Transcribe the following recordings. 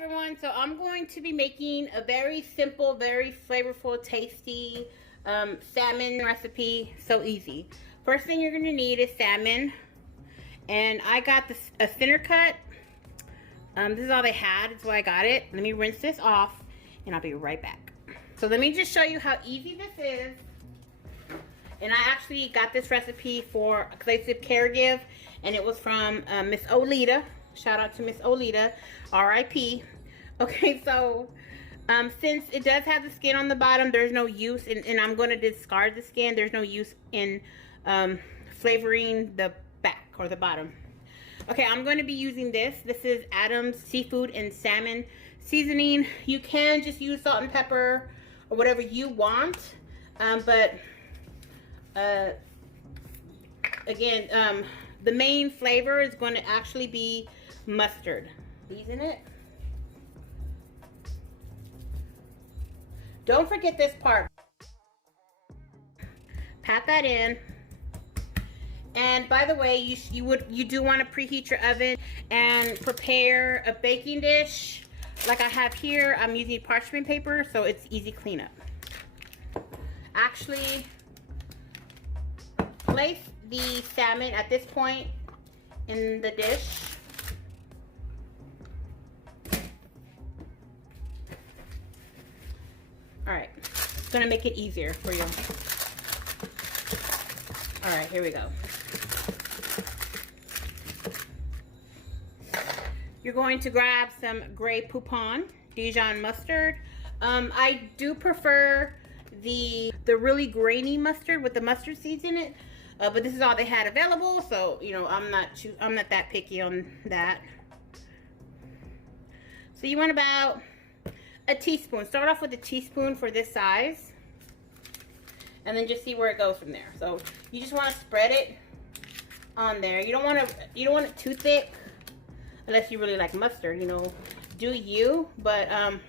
everyone, so I'm going to be making a very simple, very flavorful, tasty salmon recipe. So easy. First thing you're going to need is salmon, and I got a thinner cut. This is all they had, that's why I got it. Let me rinse this off and I'll be right back. So let me just show you how easy this is. And I actually got this recipe because I used to caregive, and it was from Miss Olita. Shout out to Miss Olita, R.I.P. Okay, so since it does have the skin on the bottom, there's no use, and I'm going to discard the skin. There's no use in flavoring the back or the bottom. Okay, I'm going to be using this. This is Adam's Seafood and Salmon Seasoning. You can just use salt and pepper or whatever you want, but again, the main flavor is going to actually be mustard. Season it. Don't forget this part. Pat that in. And by the way, you do want to preheat your oven and prepare a baking dish like I have here. I'm using parchment paper, so it's easy cleanup. Actually, place the salmon at this point in the dish. All right, it's gonna make it easier for you. All right, here we go. You're going to grab some Grey Poupon Dijon mustard. I do prefer the really grainy mustard with the mustard seeds in it, but this is all they had available, so you know I'm not that picky on that. So you want about a teaspoon. Start off with a teaspoon for this size, and then just see where it goes from there. So you just want to spread it on there. You don't want it too thick, unless you really like mustard. You know, do you? But I'm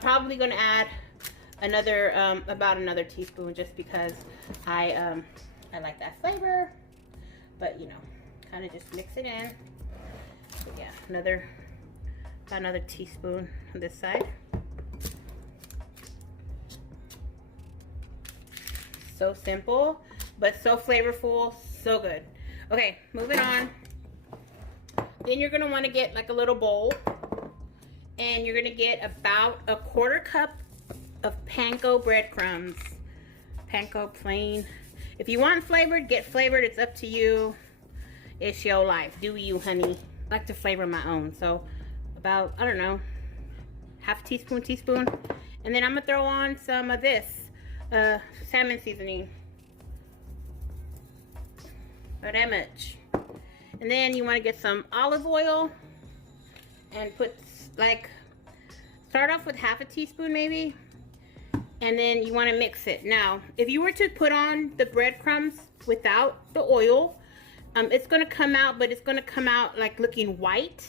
probably going to add another about another teaspoon, just because I like that flavor. But you know, kind of just mix it in. So yeah, about another teaspoon on this side. So simple, but so flavorful, so good. Okay, moving on. Then you're gonna want to get like a little bowl, and you're gonna get about a 1/4 cup of panko breadcrumbs. Panko plain. If you want flavored, get flavored. It's up to you. It's your life. Do you, honey? I like to flavor my own. So about, I don't know, half teaspoon. And then I'm gonna throw on some of this salmon seasoning. About that much. And then you want to get some olive oil and start off with half a teaspoon maybe, and then you want to mix it. Now if you were to put on the breadcrumbs without the oil, it's going to come out, but it's going to come out like looking white.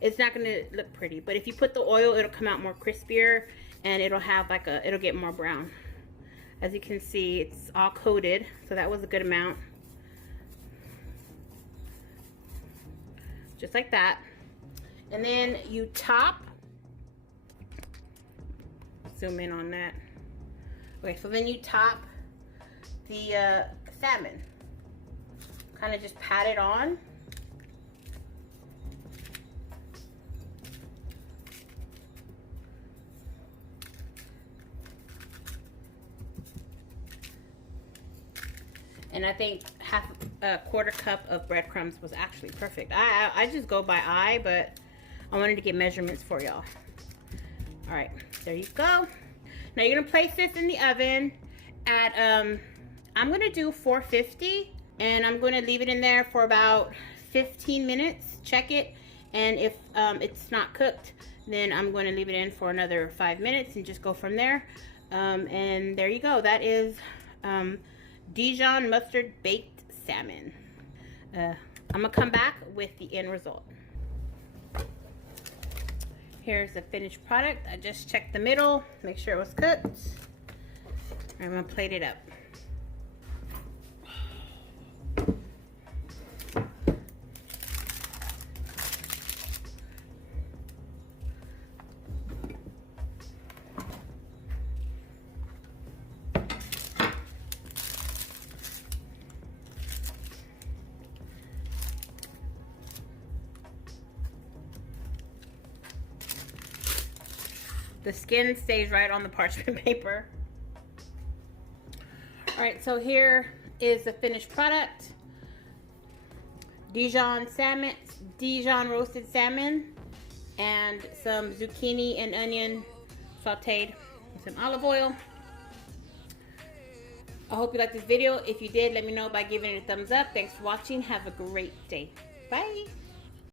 It's not going to look pretty, but if you put the oil, it'll come out more crispier, and it'll have it'll get more brown. As you can see, it's all coated, so that was a good amount. Just like that. And then you top. Zoom in on that. Okay, so then you top the salmon. Kind of just pat it on. And I think a 1/4 cup of breadcrumbs was actually perfect. I just go by eye, but I wanted to get measurements for y'all. All right, there you go. Now you're gonna place this in the oven at, I'm gonna do 450, and I'm gonna leave it in there for about 15 minutes. Check it, and if it's not cooked, then I'm gonna leave it in for another 5 minutes and just go from there. And there you go. That is Dijon mustard baked salmon. I'm gonna come back with the end result. Here's the finished product. I just checked the middle, make sure it was cooked. I'm gonna plate it up. the skin stays right on the parchment paper. Alright, so here is the finished product. Dijon salmon, Dijon roasted salmon, and some zucchini and onion sauteed with some olive oil. I hope you liked this video. If you did, let me know by giving it a thumbs up. Thanks for watching. Have a great day. Bye.